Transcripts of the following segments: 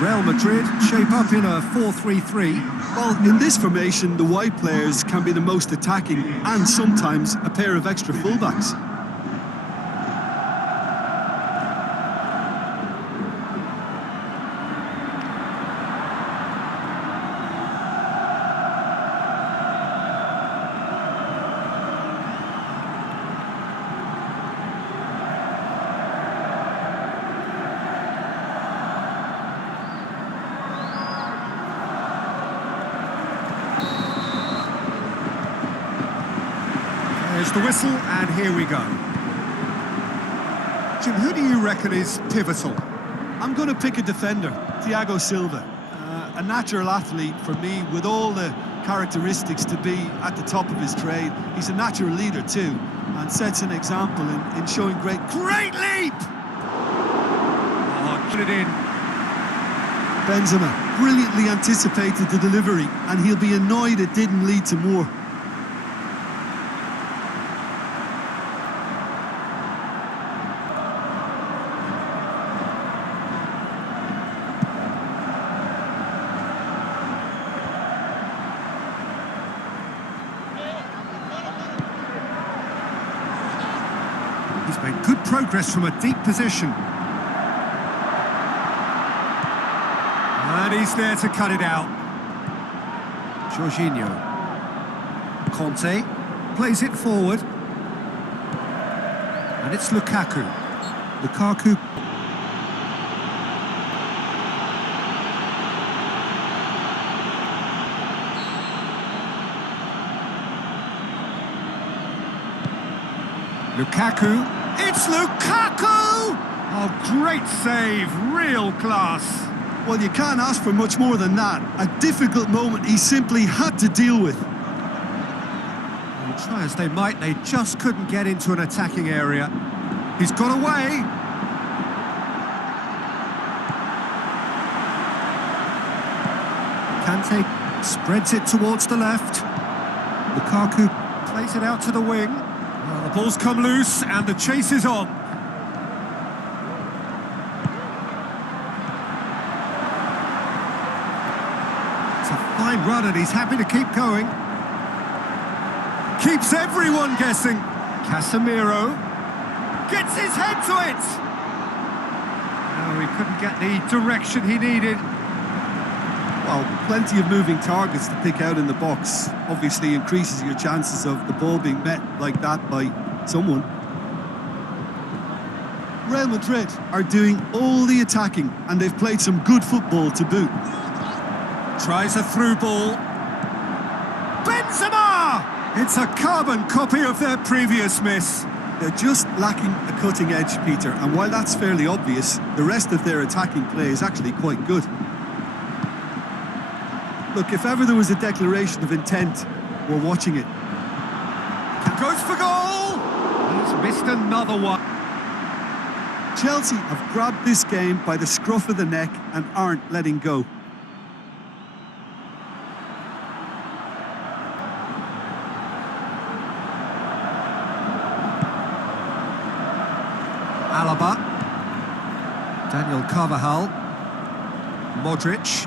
Real Madrid shape up in a 4-3-3. Well, in this formation, the wide players can be the most attacking and sometimes a pair of extra fullbacks. There's the whistle, and here we go. Jim, who do you reckon is pivotal? I'm going to pick a defender, Thiago Silva. A natural athlete for me, with all the characteristics to be at the top of his trade. He's a natural leader too, and sets an example in showing great leap! Oh, put it in. Benzema brilliantly anticipated the delivery, and he'll be annoyed it didn't lead to more. He's made good progress from a deep position. And he's there to cut it out. Jorginho. Conte plays it forward. And it's Lukaku. Lukaku. Lukaku. It's Lukaku! Oh, great save, real class. Well, you can't ask for much more than that. A difficult moment he simply had to deal with. Well, try as they might, they just couldn't get into an attacking area. He's got away. Kante spreads it towards the left. Lukaku plays it out to the wing. Well, the ball's come loose and the chase is on. It's a fine run and he's happy to keep going. Keeps everyone guessing. Casemiro gets his head to it. No, he couldn't get the direction he needed. Well, plenty of moving targets to pick out in the box. Obviously increases your chances of the ball being met like that by someone. Real Madrid are doing all the attacking, and they've played some good football to boot. Tries a through ball. Benzema! It's a carbon copy of their previous miss. They're just lacking a cutting edge, Peter, and while that's fairly obvious, the rest of their attacking play is actually quite good. Look, if ever there was a declaration of intent, we're watching it. Goes for goal! He's missed another one. Chelsea have grabbed this game by the scruff of the neck and aren't letting go. Alaba. Daniel Carvajal. Modric.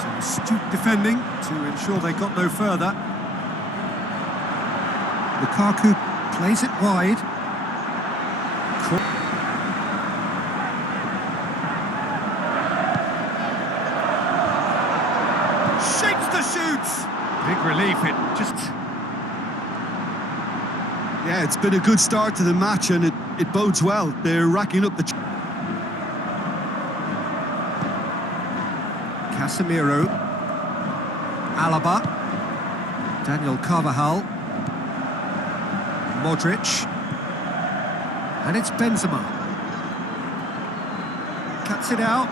Some astute defending to ensure they got no further. Lukaku plays it wide. Shapes the shoots. Big relief, it just... Yeah, it's been a good start to the match and it bodes well. They're racking up the... Casemiro. Alaba. Daniel Carvajal. Modric. And it's Benzema. Cuts it out.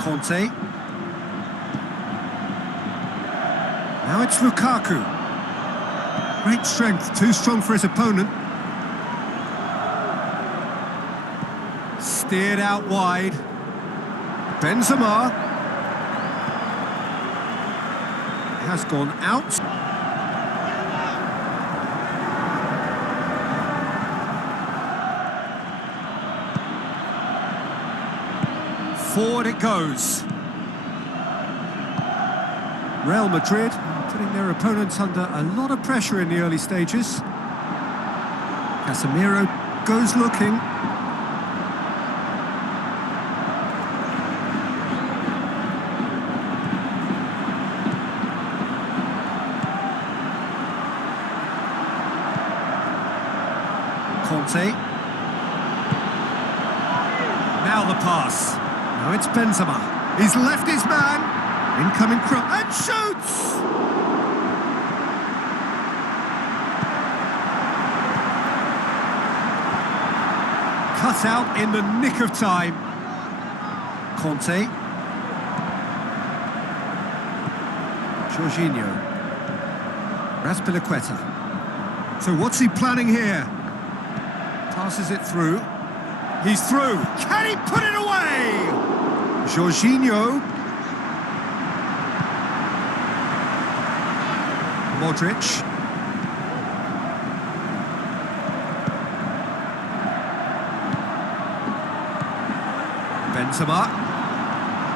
Conte. Now it's Lukaku. Great strength, too strong for his opponent. Steered out wide. Benzema. Has gone out. Forward it goes. Real Madrid putting their opponents under a lot of pressure in the early stages. Casemiro goes looking. Conte. Now the pass. Now it's Benzema. He's left his man. Incoming cross and shoots! Cut out in the nick of time. Conte. Jorginho. Raspilicueta. So what's he planning here? Passes it through. He's through. Can he put it away? Jorginho. Modric. Benzema.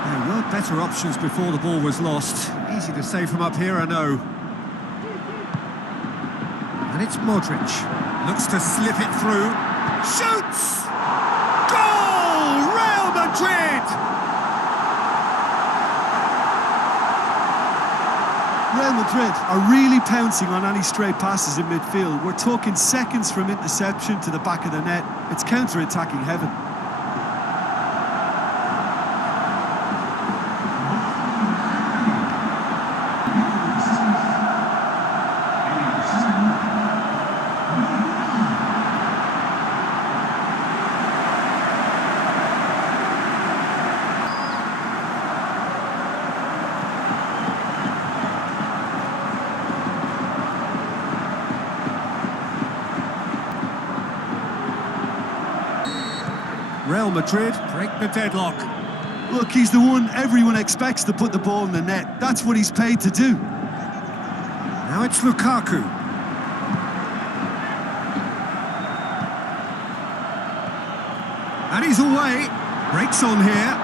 There were better options before the ball was lost. Easy to say from up here, I know. And it's Modric. Looks to slip it through. Shoots! Goal! Real Madrid! Real Madrid are really pouncing on any stray passes in midfield. We're talking seconds from interception to the back of the net. It's counter-attacking heaven. Real Madrid break the deadlock. Look, he's the one everyone expects to put the ball in the net. That's what he's paid to do. Now it's Lukaku. And he's away. Breaks on here.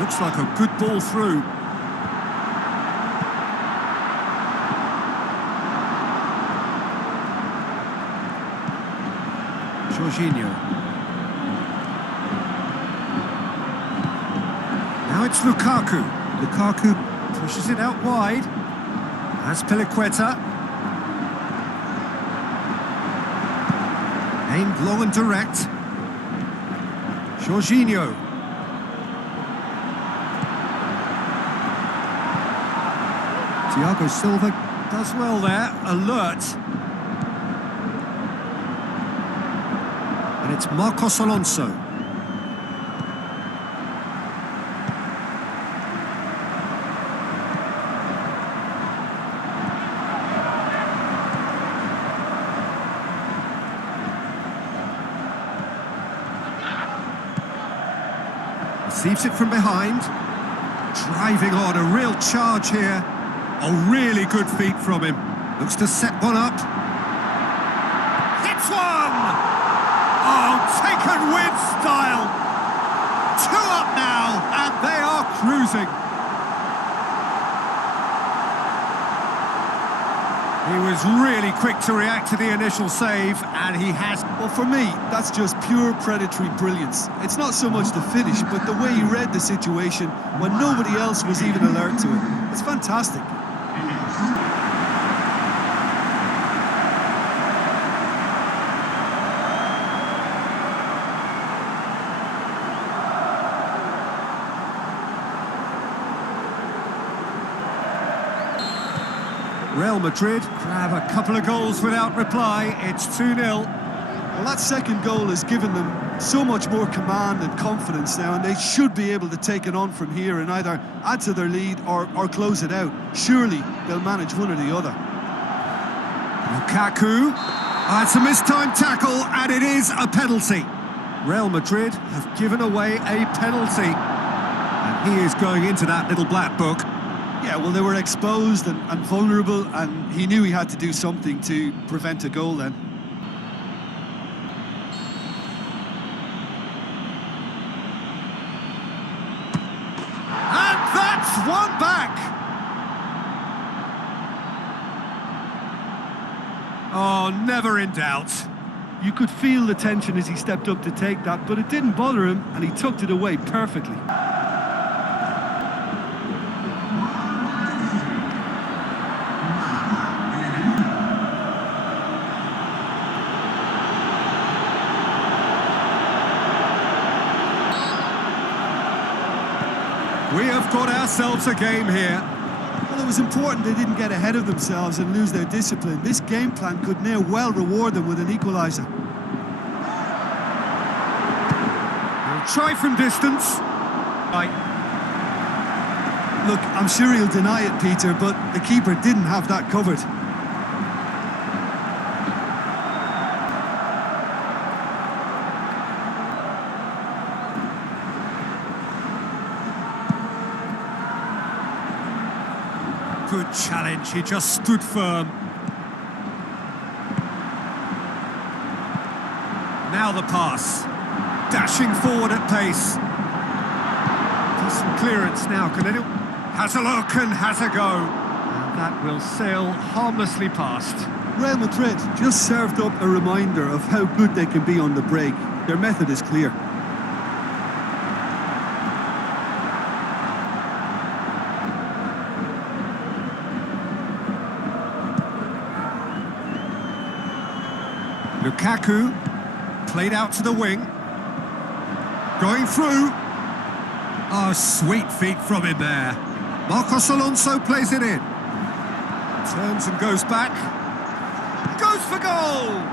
Looks like a good ball through. Jorginho. Now it's Lukaku. Lukaku pushes it out wide. Raspilicueta. Aimed low and direct. Jorginho. Thiago Silva does well there. Alert. And it's Marcos Alonso. Receives it from behind. Driving on, a real charge here. A really good feat from him. Looks to set one up. Hits one! Oh, taken with style. 2 up now, and they are cruising. He was really quick to react to the initial save, and he has... Well, for me, that's just pure predatory brilliance. It's not so much the finish, but the way he read the situation when nobody else was even alert to it. It's fantastic. Real Madrid grab a couple of goals without reply. It's 2-0. Well, that second goal has given them so much more command and confidence now, and they should be able to take it on from here and either add to their lead or close it out. Surely they'll manage one or the other. Lukaku. It's a mistimed tackle, and it is a penalty. Real Madrid have given away a penalty. And he is going into that little black book. Yeah, well, they were exposed and vulnerable, and he knew he had to do something to prevent a goal then. won back. Oh, never in doubt. You could feel the tension as he stepped up to take that, but it didn't bother him, and he tucked it away perfectly. We have got ourselves a game here. Well, it was important they didn't get ahead of themselves and lose their discipline. This game plan could near well reward them with an equaliser. He'll try from distance. Right. Look, I'm sure he'll deny it, Peter, but the keeper didn't have that covered. Good challenge, he just stood firm. Now the pass. Dashing forward at pace. Decent clearance now, can anyone? Has a look and has a go. And that will sail harmlessly past. Real Madrid just served up a reminder of how good they can be on the break. Their method is clear. Lukaku, played out to the wing. Going through. Oh, sweet feet from him there. Marcos Alonso plays it in. Turns and goes back. Goes for goal!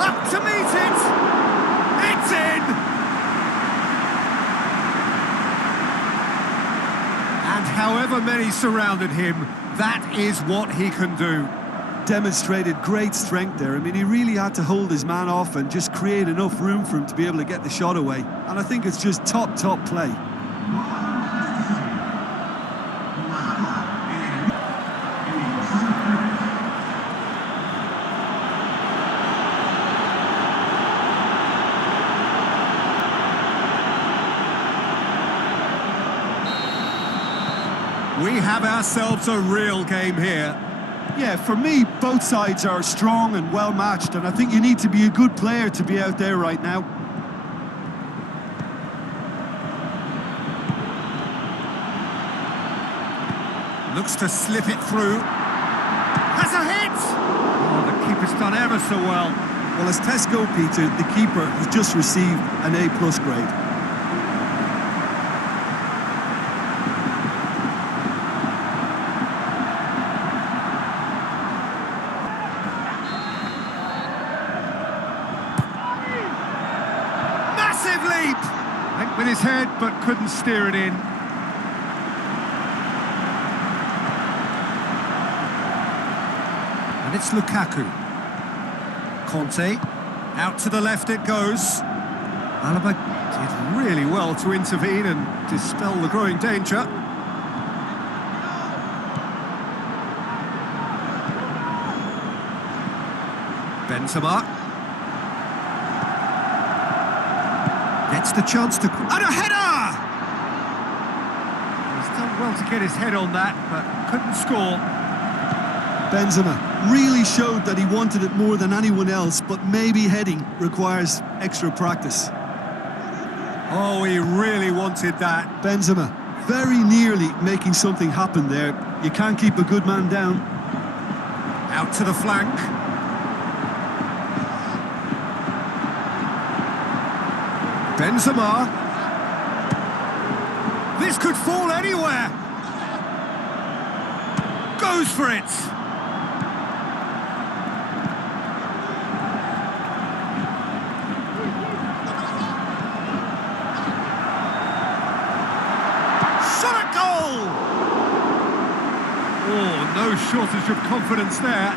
Up to meet it! It's in! And however many surrounded him, that is what he can do. Demonstrated great strength there. I mean, he really had to hold his man off and just create enough room for him to be able to get the shot away. And I think it's just top play. We have ourselves a real game here. Yeah, for me, both sides are strong and well matched, and I think you need to be a good player to be out there right now. Looks to slip it through. Has a hit! Oh, the keeper's done ever so well. Well, as tests go, Peter, the keeper has just received an A+ grade. Leap! Went with his head, but couldn't steer it in. And it's Lukaku. Conte. Out to the left it goes. Alaba did really well to intervene and dispel the growing danger. Benzema. Gets the chance to... And a header! He's done well to get his head on that, but couldn't score. Benzema really showed that he wanted it more than anyone else, but maybe heading requires extra practice. Oh, he really wanted that. Benzema very nearly making something happen there. You can't keep a good man down. Out to the flank. Benzema. This could fall anywhere. Goes for it. Shot at goal. Oh, no shortage of confidence there.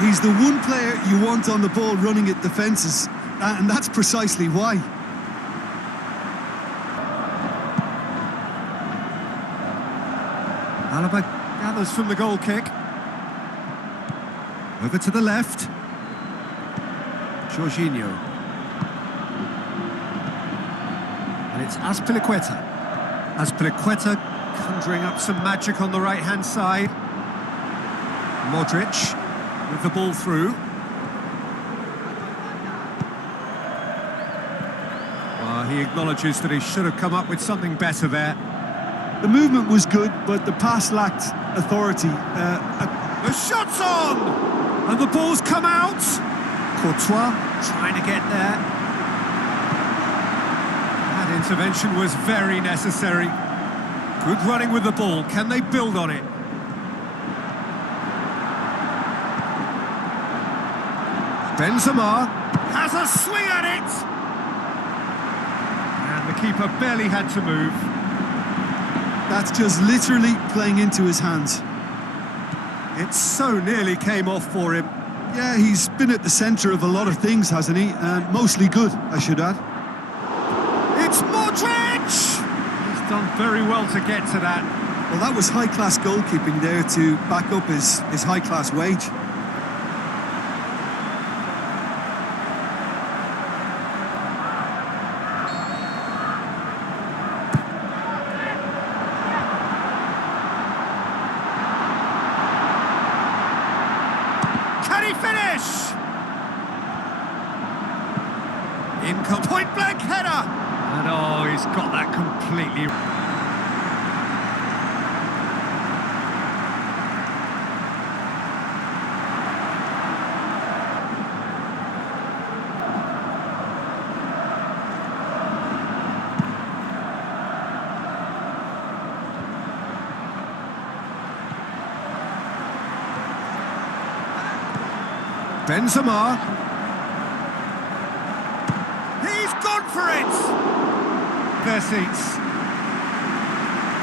He's the one player you want on the ball running at defences. and that's precisely why. Alaba gathers from the goal kick. Over to the left. Jorginho. And it's Azpilicueta. Azpilicueta conjuring up some magic on the right-hand side. Modric with the ball through. Well, he acknowledges that he should have come up with something better there. The movement was good, but the pass lacked authority. The shot's on! And the ball's come out. Courtois trying to get there. That intervention was very necessary. Good running with the ball. Can they build on it? Benzema has a swing at it! And the keeper barely had to move. That's just literally playing into his hands. It so nearly came off for him. Yeah, he's been at the centre of a lot of things, hasn't he? And mostly good, I should add. It's Modric! He's done very well to get to that. Well, that was high-class goalkeeping there to back up his high-class wage. Can he finish? Income point-blank header! And oh, he's got that completely... Benzema. He's gone for it! Their seats.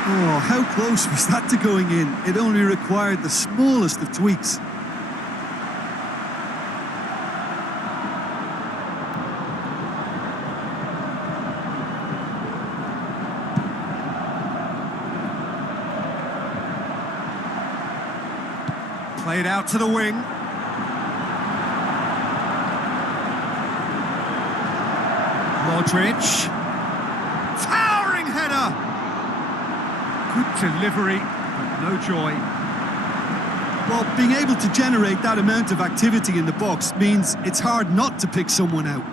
Oh, how close was that to going in? It only required the smallest of tweaks. Played out to the wing. Modric. Towering header! Good delivery, but no joy. Well, being able to generate that amount of activity in the box means it's hard not to pick someone out.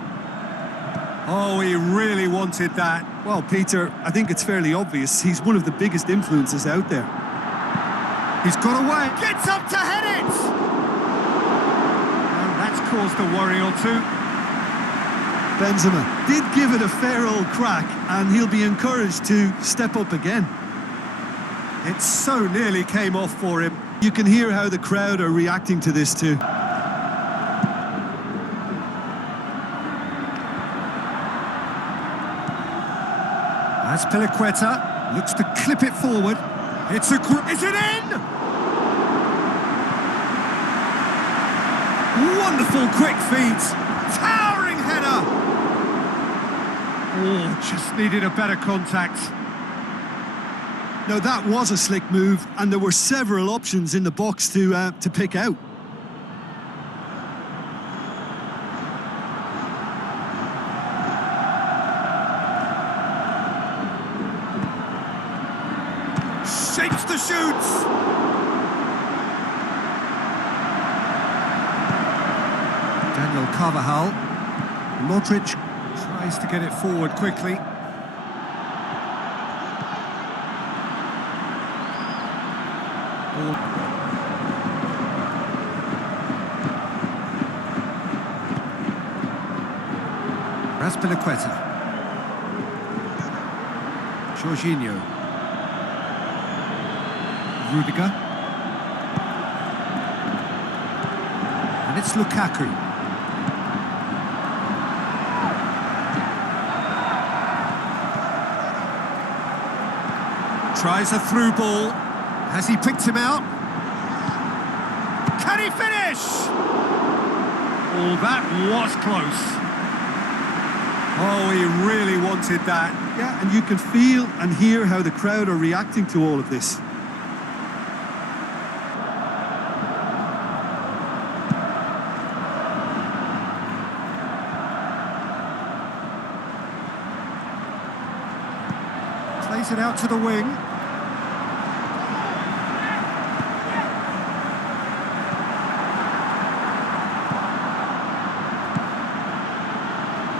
Oh, he really wanted that. Well, Peter, I think it's fairly obvious he's one of the biggest influences out there. He's got away. Gets up to head it! And that's caused a worry or two. Benzema did give it a fair old crack, and he'll be encouraged to step up again. It so nearly came off for him. You can hear how the crowd are reacting to this too. Azpilicueta looks to clip it forward. Is it in? Wonderful quick feet. Towering header. Oh, just needed a better contact. No, that was a slick move, and there were several options in the box to pick out. Shapes the shoots. Daniel Carvajal. Modric tries to get it forward quickly. Azpilicueta. Jorginho. Rudiger. And it's Lukaku. Tries a through ball. Has he picked him out? Can he finish? Oh, that was close. Oh, he really wanted that. Yeah, and you can feel and hear how the crowd are reacting to all of this. Plays it out to the wing.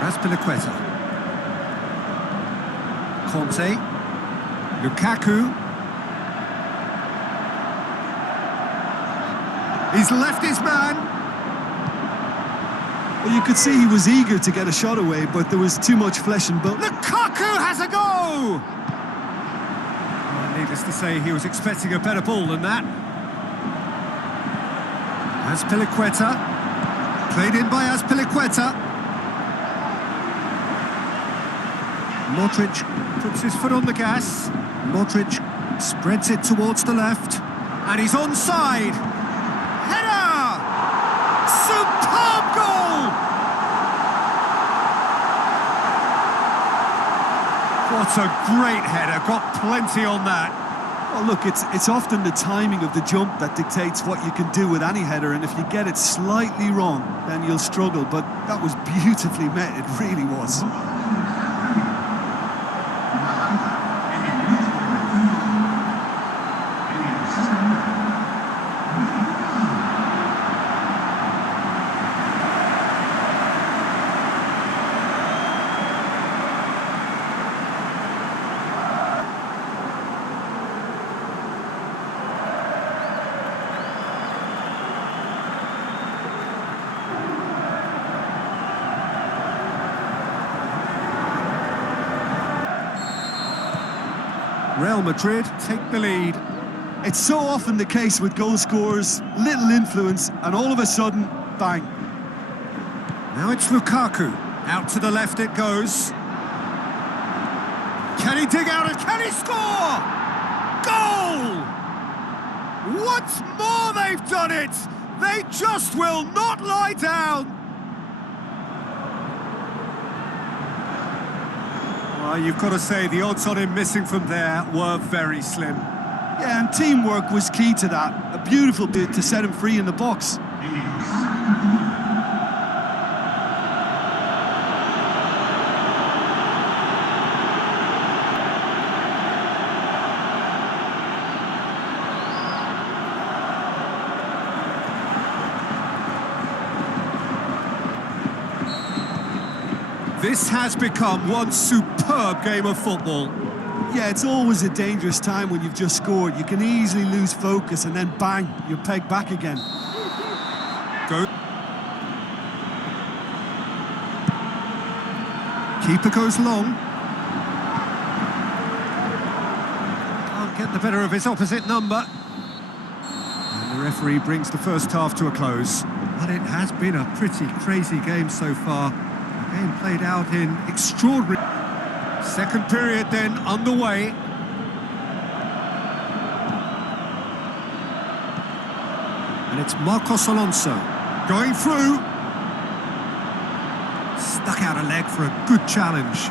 Azpilicueta. Conte. Lukaku. He's left his man. Well, you could see he was eager to get a shot away, but there was too much flesh and bone. Lukaku has a goal! Well, needless to say, he was expecting a better ball than that. Azpilicueta. Played in by Azpilicueta. Modric puts his foot on the gas. Modric spreads it towards the left. And he's onside. Header! Superb goal! What a great header. Got plenty on that. Well, look, it's often the timing of the jump that dictates what you can do with any header, and if you get it slightly wrong, then you'll struggle. But that was beautifully met, it really was. Real Madrid take the lead. It's so often the case with goal scorers, little influence, and all of a sudden, bang. Now it's Lukaku. Out to the left it goes. Can he dig out and can he score? Goal! Once more they've done it! They just will not lie down! Well, you've got to say the odds on him missing from there were very slim. Yeah, and teamwork was key to that. A beautiful bit to set him free in the box. This has become one superb game of football. Yeah, it's always a dangerous time when you've just scored. You can easily lose focus and then bang, you're pegged back again. Go. Keeper goes long. Can't get the better of his opposite number. And the referee brings the first half to a close. But it has been a pretty crazy game so far. The game played out in extraordinary... Second period then underway. And it's Marcos Alonso going through. Stuck out a leg for a good challenge.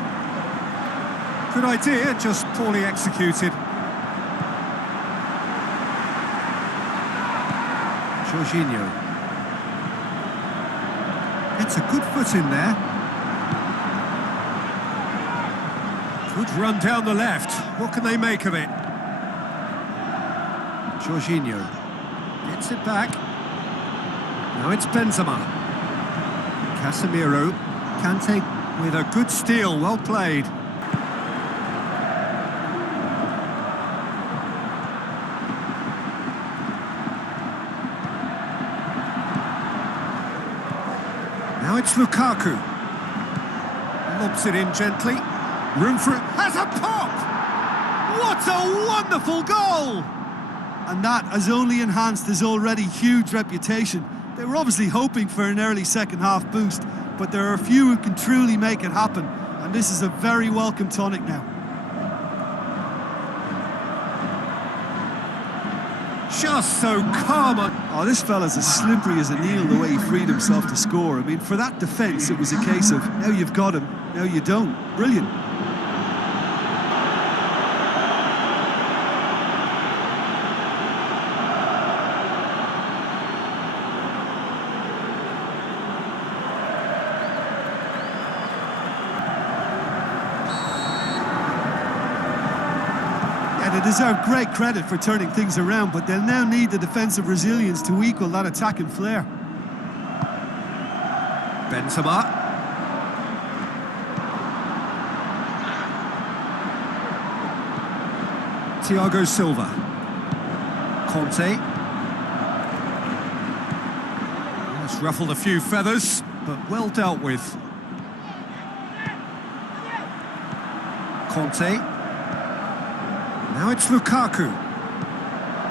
Good idea, just poorly executed. Jorginho. Gets a good foot in there. Good run down the left. What can they make of it? Jorginho gets it back. Now it's Benzema. Casemiro. Kante with a good steal. Well played. Now it's Lukaku. Lobs it in gently. Room for it. Has a pop! What a wonderful goal! And that has only enhanced his already huge reputation. They were obviously hoping for an early second half boost, but there are a few who can truly make it happen, and this is a very welcome tonic now. Just so calm. Oh, this fella's as slippery as an eel the way he freed himself to score. I mean, for that defence, it was a case of, now you've got him, now you don't. Brilliant. They deserve great credit for turning things around, but they'll now need the defensive resilience to equal that attacking flair. Benzema. Thiago Silva. Conte. That's ruffled a few feathers, but well dealt with. Conte. Now it's Lukaku.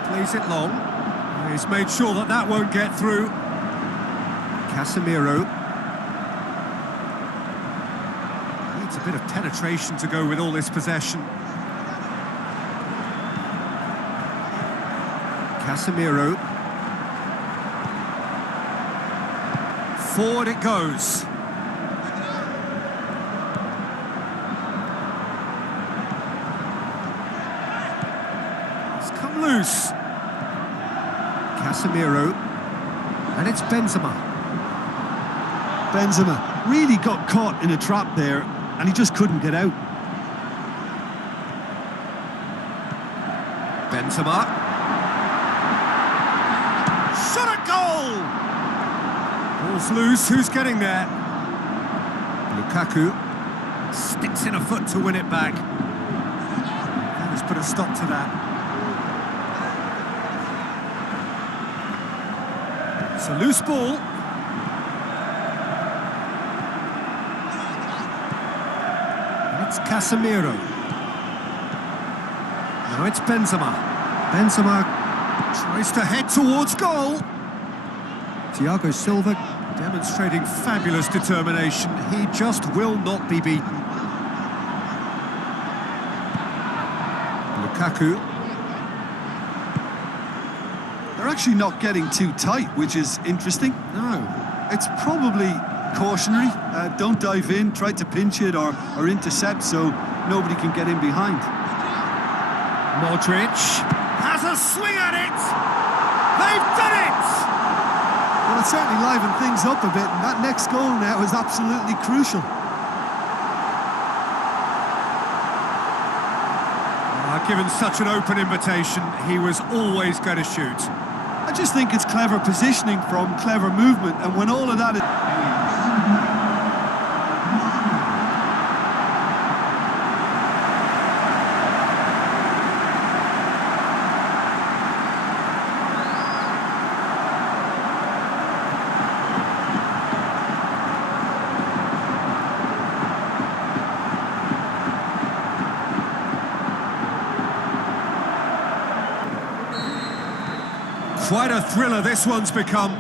Plays it long. He's made sure that that won't get through. Casemiro. Needs a bit of penetration to go with all this possession. Casemiro. Forward it goes. Come loose. Casemiro. And it's Benzema. Benzema really got caught in a trap there, and he just couldn't get out. Benzema. Shot at goal! Ball's loose, who's getting there? Lukaku sticks in a foot to win it back. That has put a stop to that. It's a loose ball. And it's Casemiro. Now it's Benzema. Benzema tries to head towards goal. Thiago Silva demonstrating fabulous determination. He just will not be beaten. Lukaku. They're actually not getting too tight, which is interesting. No. It's probably cautionary. Don't dive in, try to pinch it or intercept so nobody can get in behind. Madrid has a swing at it. They've done it. Well, it certainly livened things up a bit, and that next goal now is absolutely crucial. Given such an open invitation, he was always going to shoot. I just think it's clever positioning from clever movement, and when all of that is... Quite a thriller this one's become.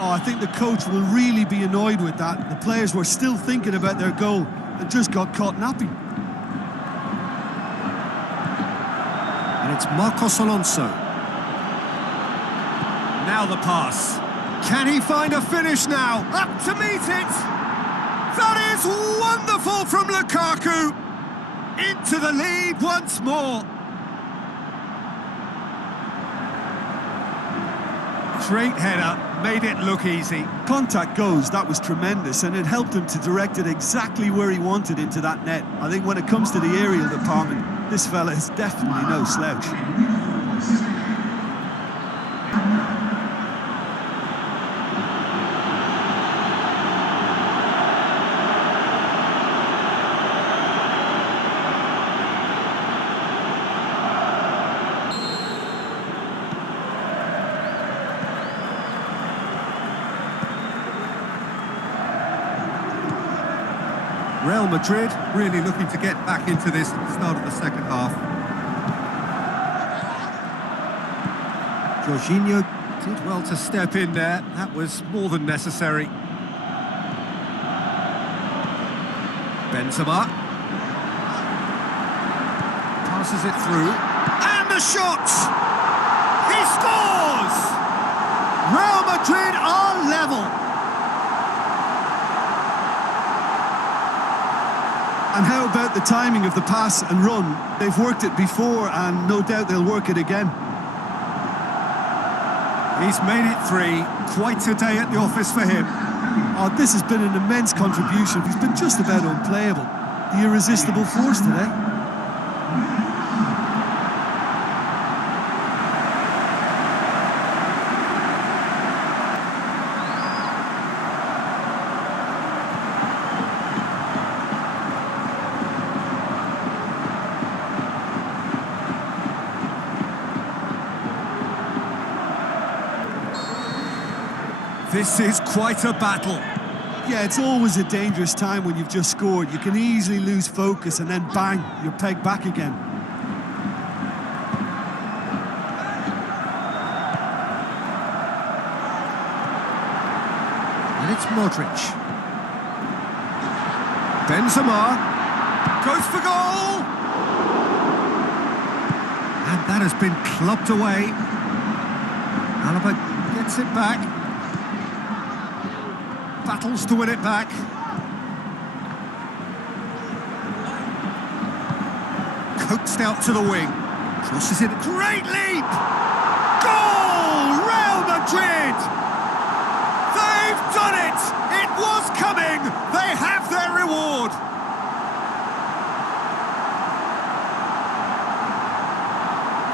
Oh, I think the coach will really be annoyed with that. The players were still thinking about their goal and just got caught napping. And it's Marcos Alonso. Now the pass. Can he find a finish now? Up to meet it! That is wonderful from Lukaku! Into the lead once more. Great header, made it look easy. Contact goes, that was tremendous, and it helped him to direct it exactly where he wanted into that net. I think when it comes to the aerial department, this fella is definitely no slouch. Real Madrid really looking to get back into this at the start of the second half. Jorginho did well to step in there. That was more than necessary. Benzema passes it through. And the shot! He's scores! Real Madrid are level. And how about the timing of the pass and run? They've worked it before and no doubt they'll work it again. He's made it 3. Quite a day at the office for him. Oh, this has been an immense contribution. He's been just about unplayable. The irresistible force today. This is quite a battle. Yeah, it's always a dangerous time when you've just scored. You can easily lose focus and then bang, you're pegged back again. And it's Modric. Benzema goes for goal! And that has been clubbed away. Alaba gets it back. Battles to win it back. Coaxed out to the wing. Crosses it. Great leap! Goal! Real Madrid! They've done it! It was coming! They have their reward!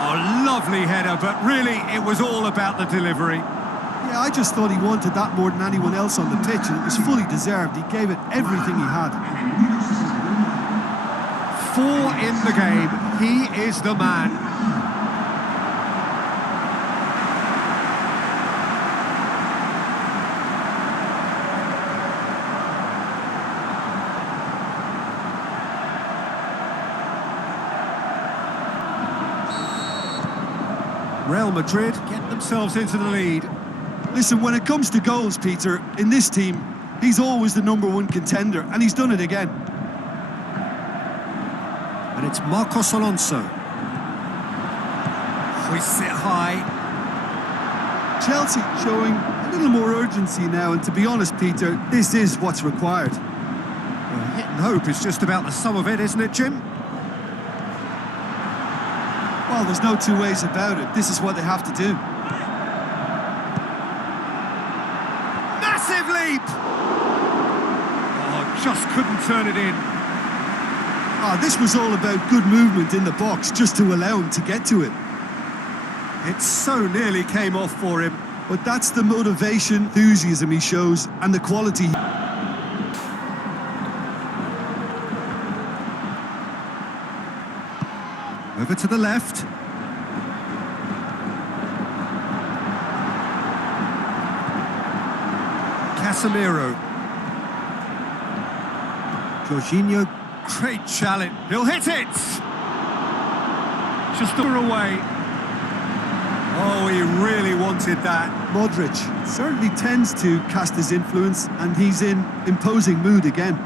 Oh, lovely header, but really it was all about the delivery. Yeah, I just thought he wanted that more than anyone else on the pitch, and it was fully deserved. He gave it everything he had. 4 in the game. He is the man. Real Madrid get themselves into the lead. Listen, when it comes to goals, Peter, in this team, he's always the #1 contender, and he's done it again. And it's Marcos Alonso. Hoists it high. Chelsea showing a little more urgency now, and to be honest, Peter, this is what's required. Well, hit and hope is just about the sum of it, isn't it, Jim? Well, there's no two ways about it. This is what they have to do. Massive leap! Oh, just couldn't turn it in. This was all about good movement in the box, just to allow him to get to it. It so nearly came off for him. But that's the motivation, enthusiasm he shows, and the quality. Over to the left. Casemiro. Jorginho, great challenge. He'll hit it! Just away. Oh, he really wanted that. Modric certainly tends to cast his influence, and he's in imposing mood again.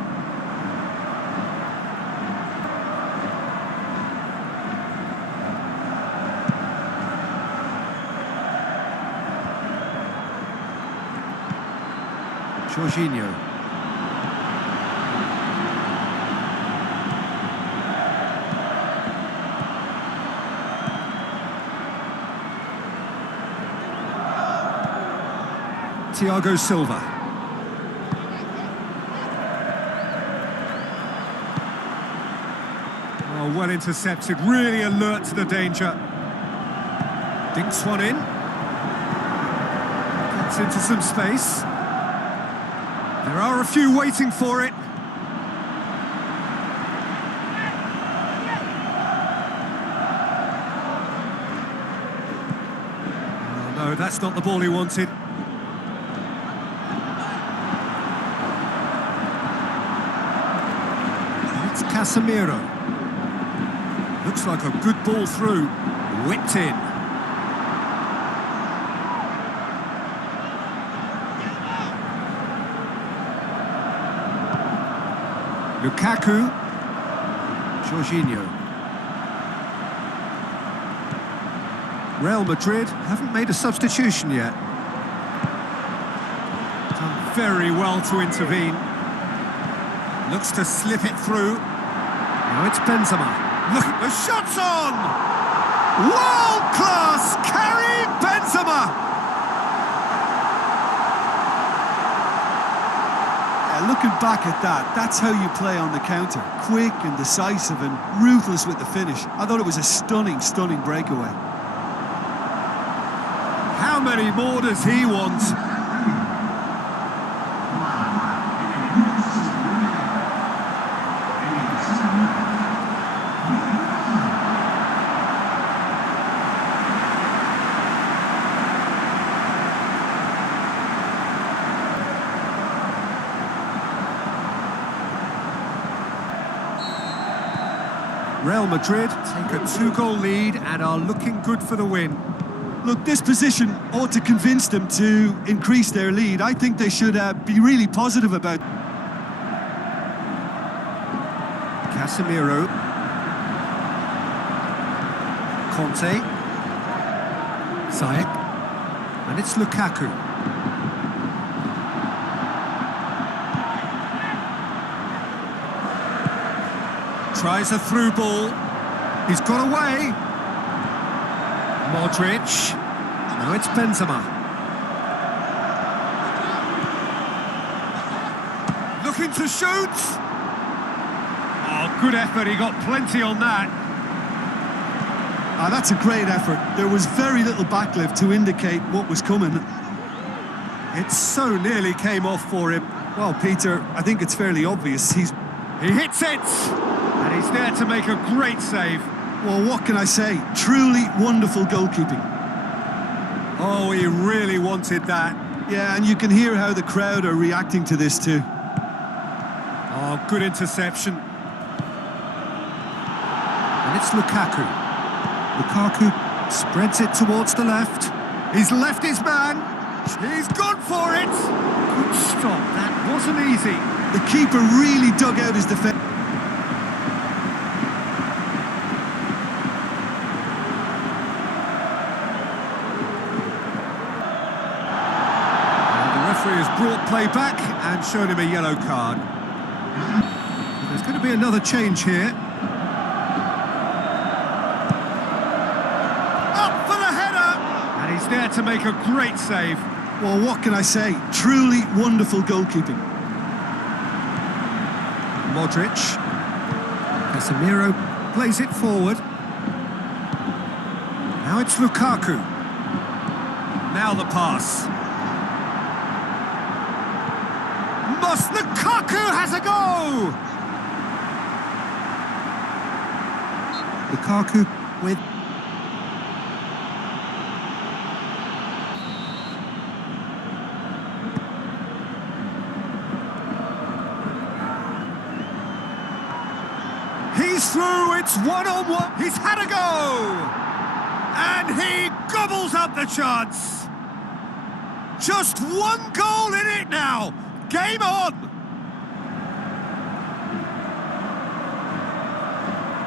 Jorginho. Thiago Silva. Oh, well intercepted, really alert to the danger. Dinks one in. Gets into some space. There are a few waiting for it. Oh, no, that's not the ball he wanted. It's Casemiro. Looks like a good ball through. Whipped in. Lukaku. Jorginho. Real Madrid haven't made a substitution yet. Done very well to intervene. Looks to slip it through. Now it's Benzema. Look, the shot's on! World-class Karim Benzema! Looking back at that, that's how you play on the counter. Quick and decisive and ruthless with the finish. I thought it was a stunning, stunning breakaway. How many more does he want? Real Madrid take a 2-goal lead and are looking good for the win. Look, this position ought to convince them to increase their lead. I think they should be really positive about it. Casemiro. Conte. Ziyech. And it's Lukaku. Tries a through ball. He's got away. Modric. Now it's Benzema. Looking to shoot. Oh, good effort. He got plenty on that. That's a great effort. There was very little backlift to indicate what was coming. It so nearly came off for him. Well, Peter, I think it's fairly obvious. He hits it! And he's there to make a great save. Well, what can I say? Truly wonderful goalkeeping. Oh, he really wanted that. Yeah, and you can hear how the crowd are reacting to this too. Oh, good interception. And it's Lukaku. Lukaku spreads it towards the left. He's left his man. He's gone for it. Good stop. That wasn't easy. The keeper really dug out his defence. Has brought play back and shown him a yellow card. There's going to be another change here. Up for the header! And he's there to make a great save. Well, what can I say? Truly wonderful goalkeeping. Modric. Casemiro plays it forward. Now it's Lukaku. Now the pass. Lukaku has a go! Lukaku with... He's through, it's one-on-one. He's had a go! And he gobbles up the chance. Just one goal in it now. Game on!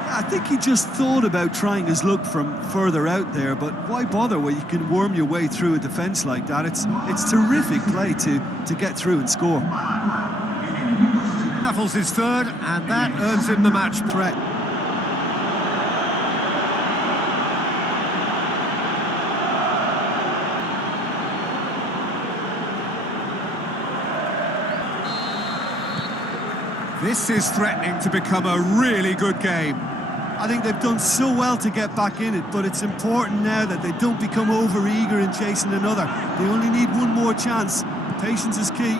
I think he just thought about trying his luck from further out there, but why bother when you can worm your way through a defence like that? It's terrific play to get through and score. Raffles his third, and that earns him the match threat. This is threatening to become a really good game. I think they've done so well to get back in it, but it's important now that they don't become over-eager in chasing another. They only need one more chance. Patience is key.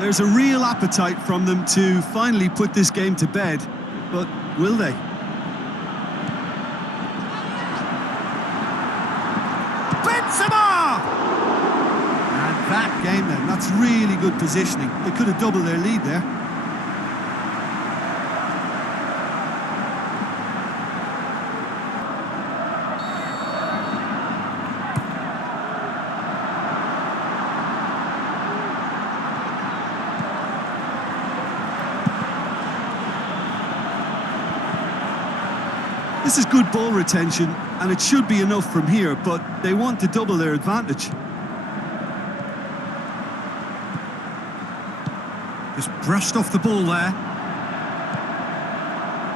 There's a real appetite from them to finally put this game to bed, but will they? Benzema! And that game then, that's really good positioning. They could have doubled their lead there. This is good ball retention, and it should be enough from here, but they want to double their advantage. Just brushed off the ball there.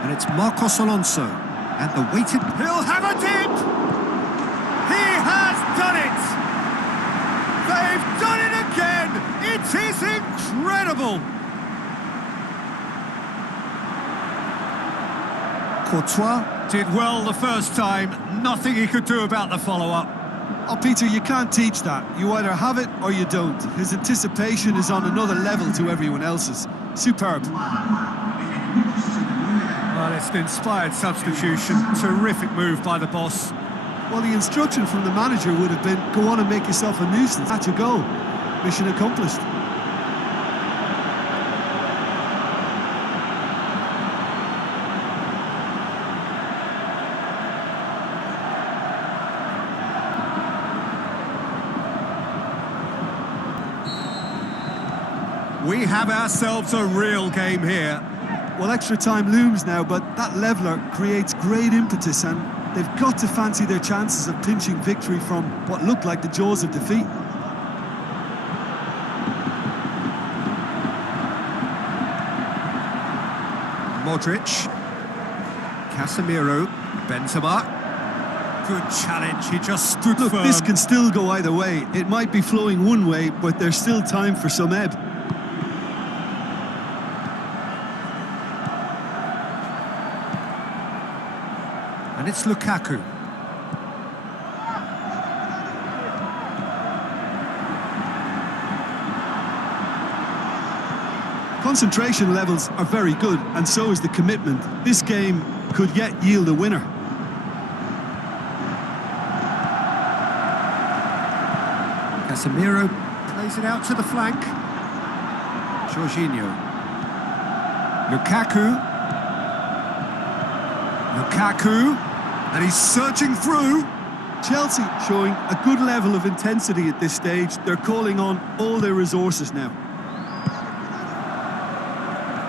And it's Marcos Alonso. And the weighted... He'll have a dip! He has done it! They've done it again! It is incredible! Courtois Did well the first time, nothing he could do about the follow-up. Oh, Peter, you can't teach that. You either have it or you don't. His anticipation is on another level to everyone else's. Superb. Well, it's an inspired substitution. Terrific move by the boss. Well, the instruction from the manager would have been, go on and make yourself a nuisance. That's a goal. Mission accomplished. We have ourselves a real game here. Well, extra time looms now, but that leveller creates great impetus, and they've got to fancy their chances of pinching victory from what looked like the jaws of defeat. Modric. Casemiro. Benzema. Good challenge, he just stood Look, firm. this can still go either way. It might be flowing one way, but there's still time for some ebb. And it's Lukaku. Concentration levels are very good, and so is the commitment. This game could yet yield a winner. Casemiro plays it out to the flank. Jorginho. Lukaku. And he's searching through. Chelsea showing a good level of intensity at this stage. They're calling on all their resources now.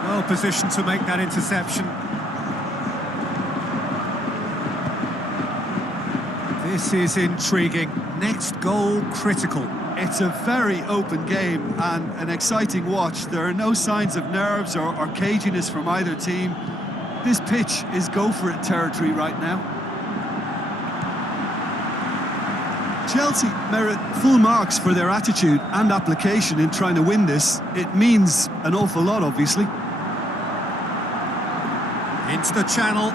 Well positioned to make that interception. This is intriguing. Next goal critical. It's a very open game and an exciting watch. There are no signs of nerves or caginess from either team. This pitch is go-for-it territory right now. Chelsea merit full marks for their attitude and application in trying to win this. It means an awful lot, obviously. Into the channel.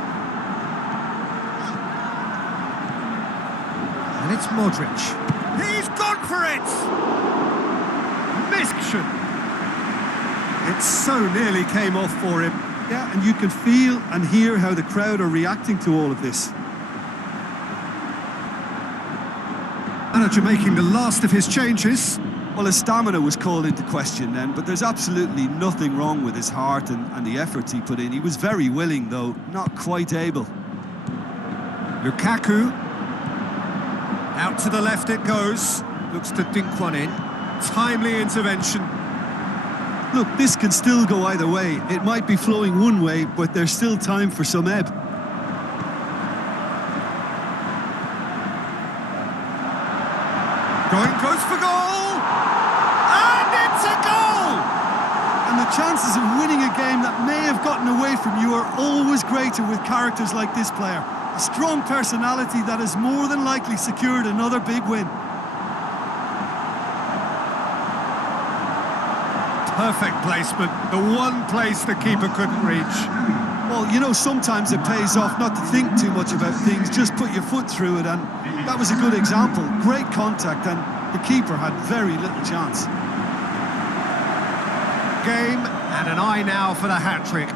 And it's Modric. He's gone for it! Mission. It so nearly came off for him. Yeah, and you can feel and hear how the crowd are reacting to all of this. Manager making the last of his changes. Well, his stamina was called into question then, but there's absolutely nothing wrong with his heart and the efforts he put in. He was very willing, though, not quite able. Lukaku. Out to the left it goes. Looks to dink one in. Timely intervention. Look, this can still go either way. It might be flowing one way, but there's still time for some ebb. Goes for goal! And it's a goal! And the chances of winning a game that may have gotten away from you are always greater with characters like this player. A strong personality that has more than likely secured another big win. Perfect placement, the one place the keeper couldn't reach. Well, you know, sometimes it pays off not to think too much about things, just put your foot through it, and that was a good example. Great contact, and the keeper had very little chance. Game, and an eye now for the hat-trick.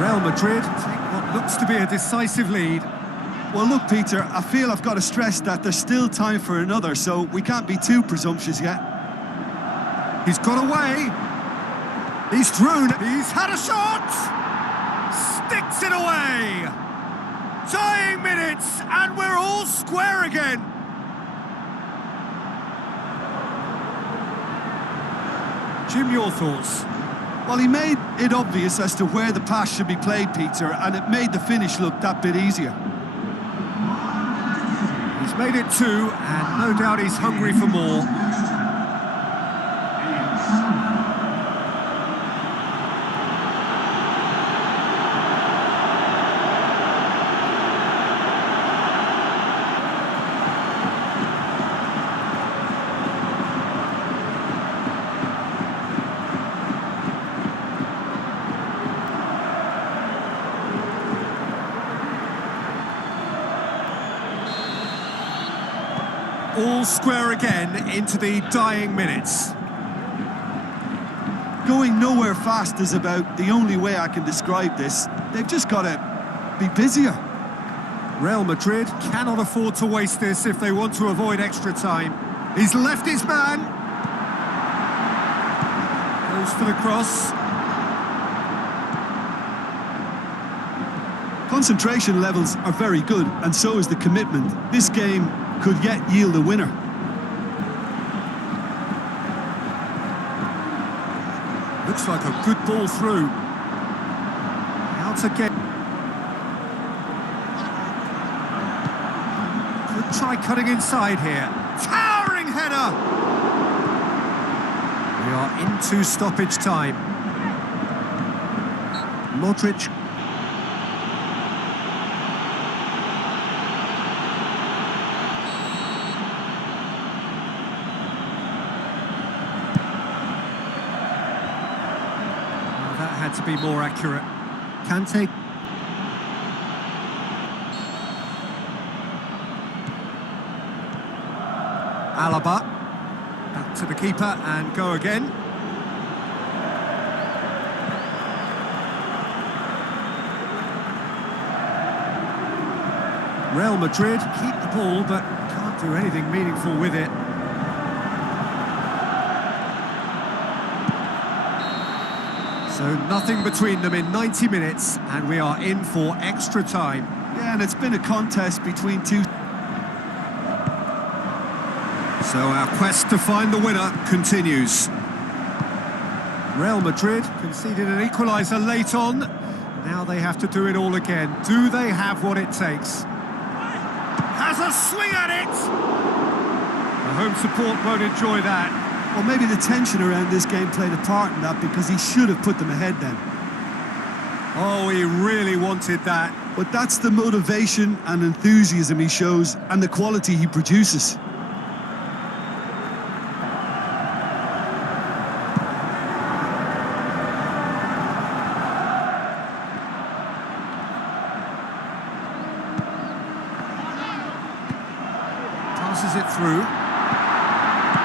Real Madrid take what looks to be a decisive lead. Well, look, Peter, I feel I've got to stress that there's still time for another, so we can't be too presumptuous yet. He's got away. He's through. He's had a shot! Sticks it away! Dying minutes, and we're all square again. Jim, your thoughts? Well, he made it obvious as to where the pass should be played, Peter, and it made the finish look that bit easier. He's made it two, and no doubt he's hungry for more. All square again into the dying minutes. Going nowhere fast is about the only way I can describe this. They've just got to be busier. Real Madrid cannot afford to waste this if they want to avoid extra time. He's left his man. Goes for the cross. Concentration levels are very good, and so is the commitment. This game could yet yield a winner. Looks like a good ball through. Out again. Could try cutting inside here. Towering header. We are into stoppage time. Modric. That had to be more accurate. Kante. Alaba. Back to the keeper and go again. Real Madrid keep the ball but can't do anything meaningful with it. So nothing between them in 90 minutes, and we are in for extra time. Yeah, and it's been a contest between two. So our quest to find the winner continues. Real Madrid conceded an equaliser late on. Now they have to do it all again. Do they have what it takes? Has a swing at it. The home support won't enjoy that. Well, maybe the tension around this game played a part in that, because he should have put them ahead then. Oh, he really wanted that. But that's the motivation and enthusiasm he shows, and the quality he produces. Passes it through.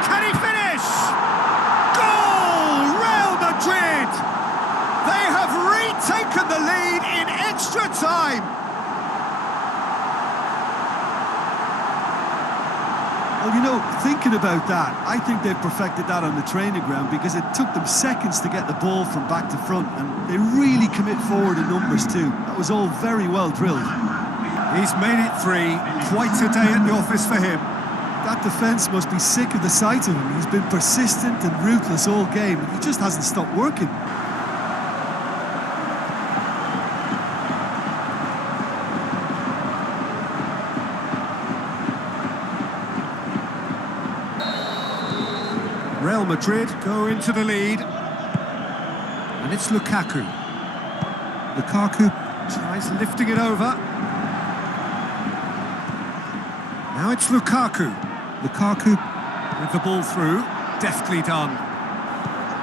Can he finish? Goal! Real Madrid! They have retaken the lead in extra time. Well, you know, thinking about that, I think they've perfected that on the training ground, because it took them seconds to get the ball from back to front, and they really commit forward in numbers too. That was all very well drilled. He's made it three. Quite a day at the office for him. That defence must be sick of the sight of him. He's been persistent and ruthless all game. He just hasn't stopped working. Real Madrid go into the lead. And it's Lukaku. Lukaku tries lifting it over. Now it's Lukaku. Lukaku with the ball through. Deftly done.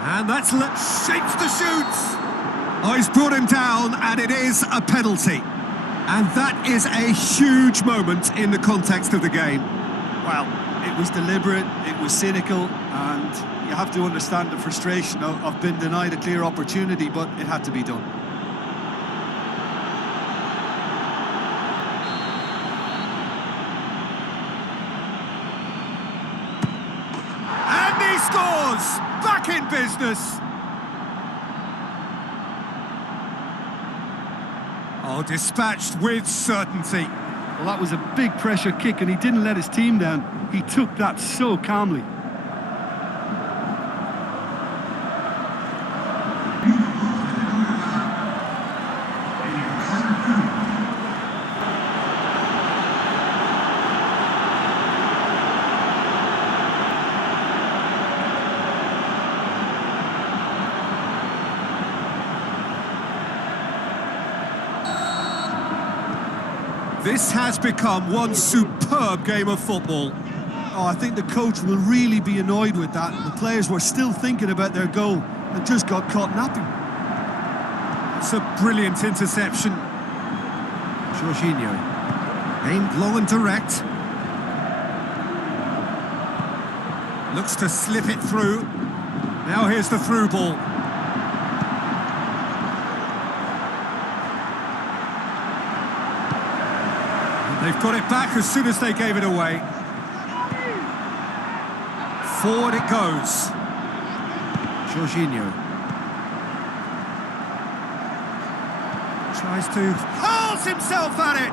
And that's shapes the shoots. Oh, he's brought him down, and it is a penalty. And that is a huge moment in the context of the game. Well, it was deliberate, it was cynical, and you have to understand the frustration of being denied a clear opportunity, but it had to be done. And he scores! Back in business! Oh, dispatched with certainty. Well, that was a big pressure kick and he didn't let his team down. He took that so calmly. This has become one superb game of football. Oh, I think the coach will really be annoyed with that. The players were still thinking about their goal and just got caught napping. It's a brilliant interception. Jorginho, aimed low and direct. Looks to slip it through. Now here's the through ball. They've got it back as soon as they gave it away. Forward it goes. Jorginho. Tries to... hurls himself at it!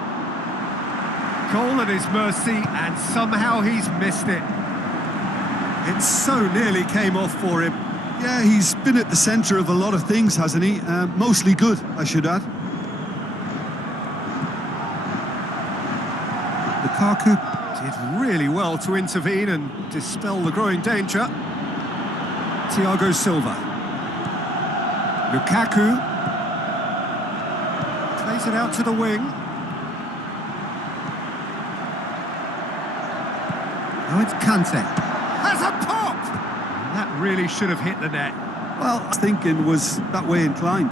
Goal at his mercy, and somehow he's missed it. It so nearly came off for him. Yeah, he's been at the centre of a lot of things, hasn't he? Mostly good, I should add. Lukaku did really well to intervene and dispel the growing danger. Thiago Silva. Lukaku plays it out to the wing. Now it's Kante. Has a pop! That really should have hit the net. Well, I was thinking was that way inclined.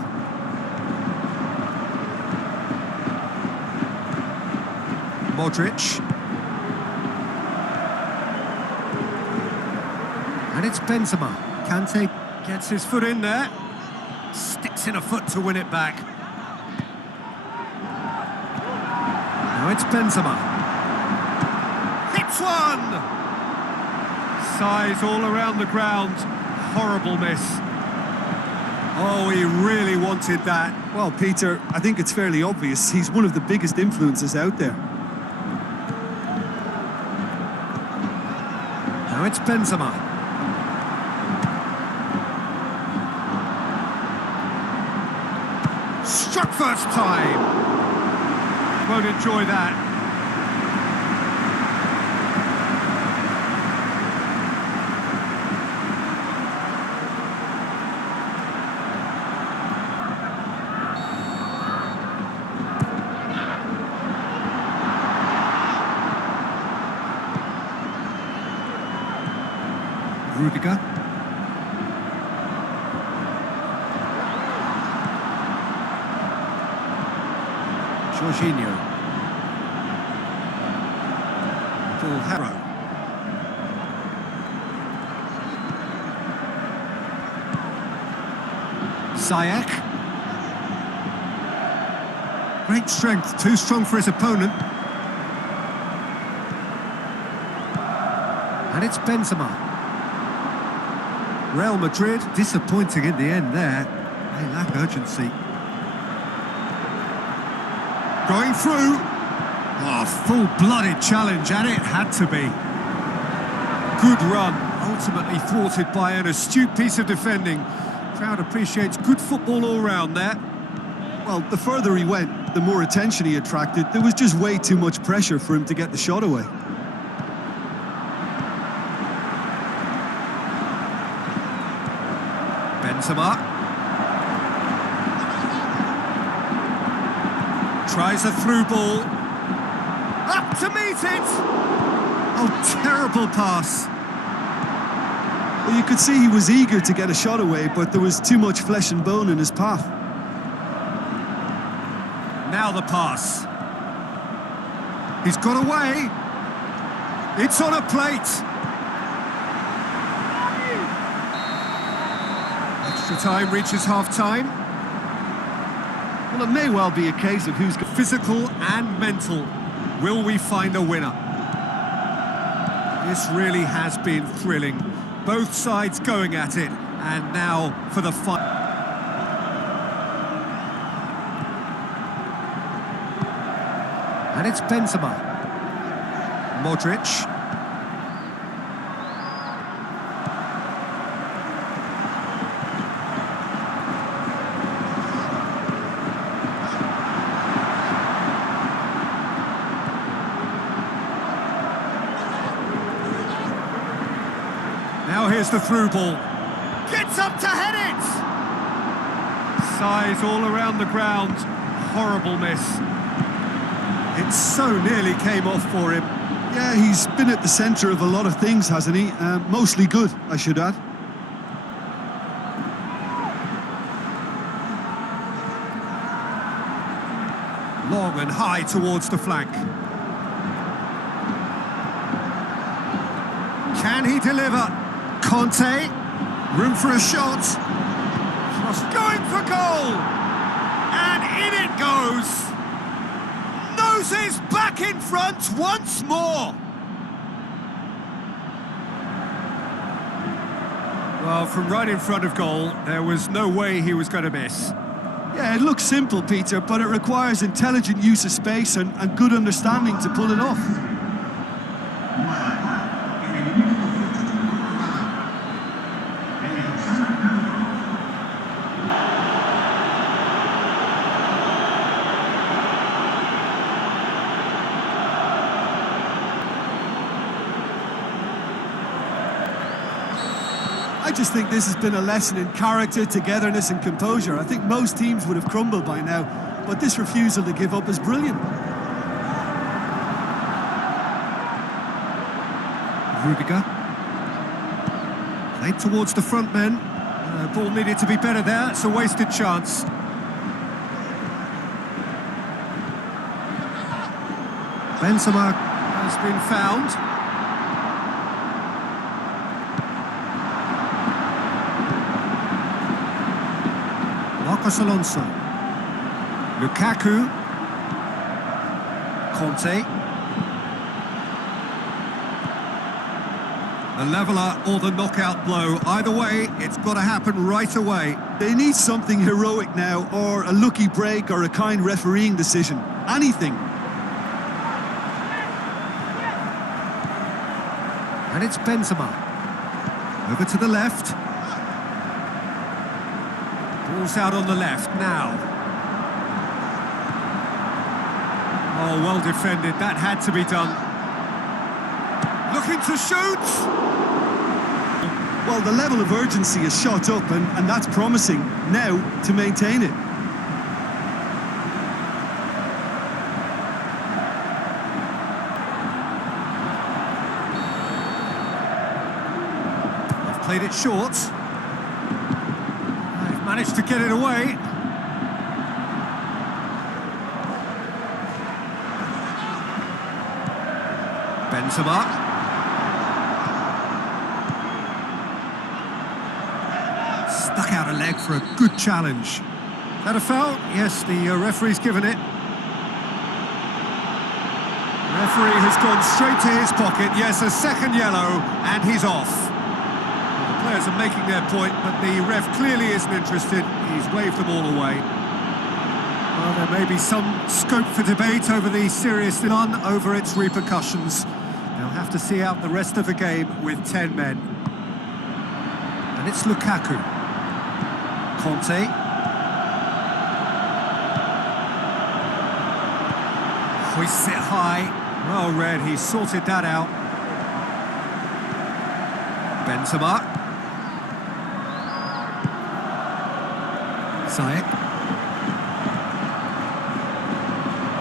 Modric. And it's Benzema. Kante gets his foot in there. Sticks in a foot to win it back. Now it's Benzema. Hits one! Size all around the ground. Horrible miss. Oh, he really wanted that. Well, Peter, I think it's fairly obvious. He's one of the biggest influences out there. Now it's Benzema. Struck first time. Won't enjoy that. Rudiger. Jorginho. Full Harrow. Ziyech. Great strength, too strong for his opponent. And it's Benzema. Real Madrid disappointing in the end there. They lack urgency. Going through. Oh, full-blooded challenge, and it had to be. Good run, ultimately thwarted by an astute piece of defending. Crowd appreciates good football all round there. Well, the further he went, the more attention he attracted. There was just way too much pressure for him to get the shot away. Benzema. Tries a through ball. Up to meet it! Oh, terrible pass. Well, you could see he was eager to get a shot away, but there was too much flesh and bone in his path. Now the pass. He's got away. It's on a plate. Extra time reaches half-time. Well, it may well be a case of who's physical and mental. Will we find a winner? This really has been thrilling. Both sides going at it, and now for the fight. And it's Benzema. Modric. Now here's the through ball. Gets up to head it! Size all around the ground. Horrible miss. It so nearly came off for him. Yeah, he's been at the centre of a lot of things, hasn't he? Mostly good, I should add. Long and high towards the flank. Can he deliver? Conte, room for a shot. Just going for goal! And in it goes! Noses back in front once more! Well, from right in front of goal, there was no way he was going to miss. Yeah, it looks simple, Peter, but it requires intelligent use of space and good understanding to pull it off. I just think this has been a lesson in character, togetherness and composure. I think most teams would have crumbled by now, but this refusal to give up is brilliant. Rudiger. Played towards the front men. Ball needed to be better there. It's a wasted chance. Benzema has been found. Marcos Alonso. Lukaku. Conte. The leveller or the knockout blow. Either way, it's got to happen right away. They need something heroic now, or a lucky break, or a kind refereeing decision. Anything. And it's Benzema. Over to the left. Ball's out on the left now. Oh, well defended. That had to be done. Looking to shoot! Well, the level of urgency is shot up, and that's promising. Now, to maintain it. They've played it short. They've managed to get it away. Benzema. Stuck out a leg for a good challenge. That a foul? Yes, the referee's given it. Referee has gone straight to his pocket. Yes, a second yellow, and he's off. Well, the players are making their point, but the ref clearly isn't interested. He's waved them all away. Well, there may be some scope for debate over the serious none over its repercussions. They'll have to see out the rest of the game with 10 men. And it's Lukaku. Conte. Hoists it high. Well read, he sorted that out. Benzema. Ziyech.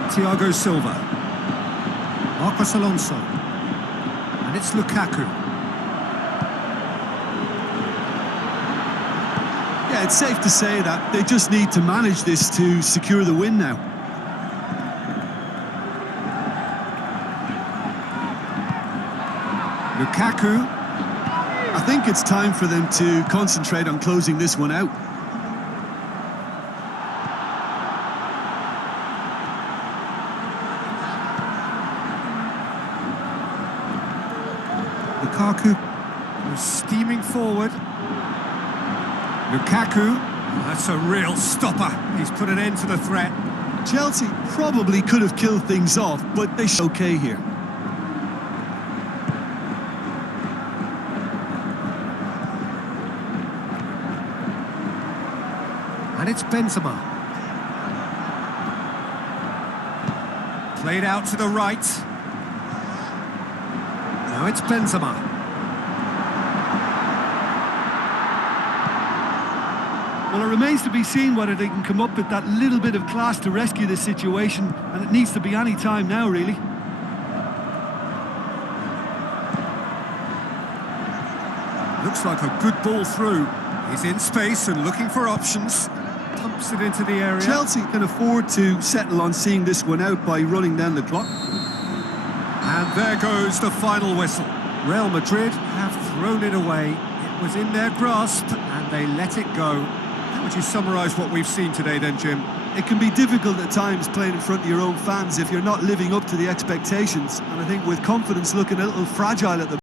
Thiago Silva. Marcos Alonso. And it's Lukaku. Yeah, it's safe to say that they just need to manage this to secure the win now. Lukaku. I think it's time for them to concentrate on closing this one out. Lukaku was steaming forward. Lukaku, that's a real stopper. He's put an end to the threat. Chelsea probably could have killed things off, but they should okay here. And it's Benzema. Played out to the right. Now it's Benzema. Well, it remains to be seen whether they can come up with that little bit of class to rescue this situation, and it needs to be any time now, really. Looks like a good ball through. He's in space and looking for options. Pumps it into the area. Chelsea can afford to settle on seeing this one out by running down the clock. And there goes the final whistle. Real Madrid have thrown it away. It was in their grasp and they let it go. How would you summarise what we've seen today then, Jim? It can be difficult at times playing in front of your own fans if you're not living up to the expectations. And I think with confidence looking a little fragile at the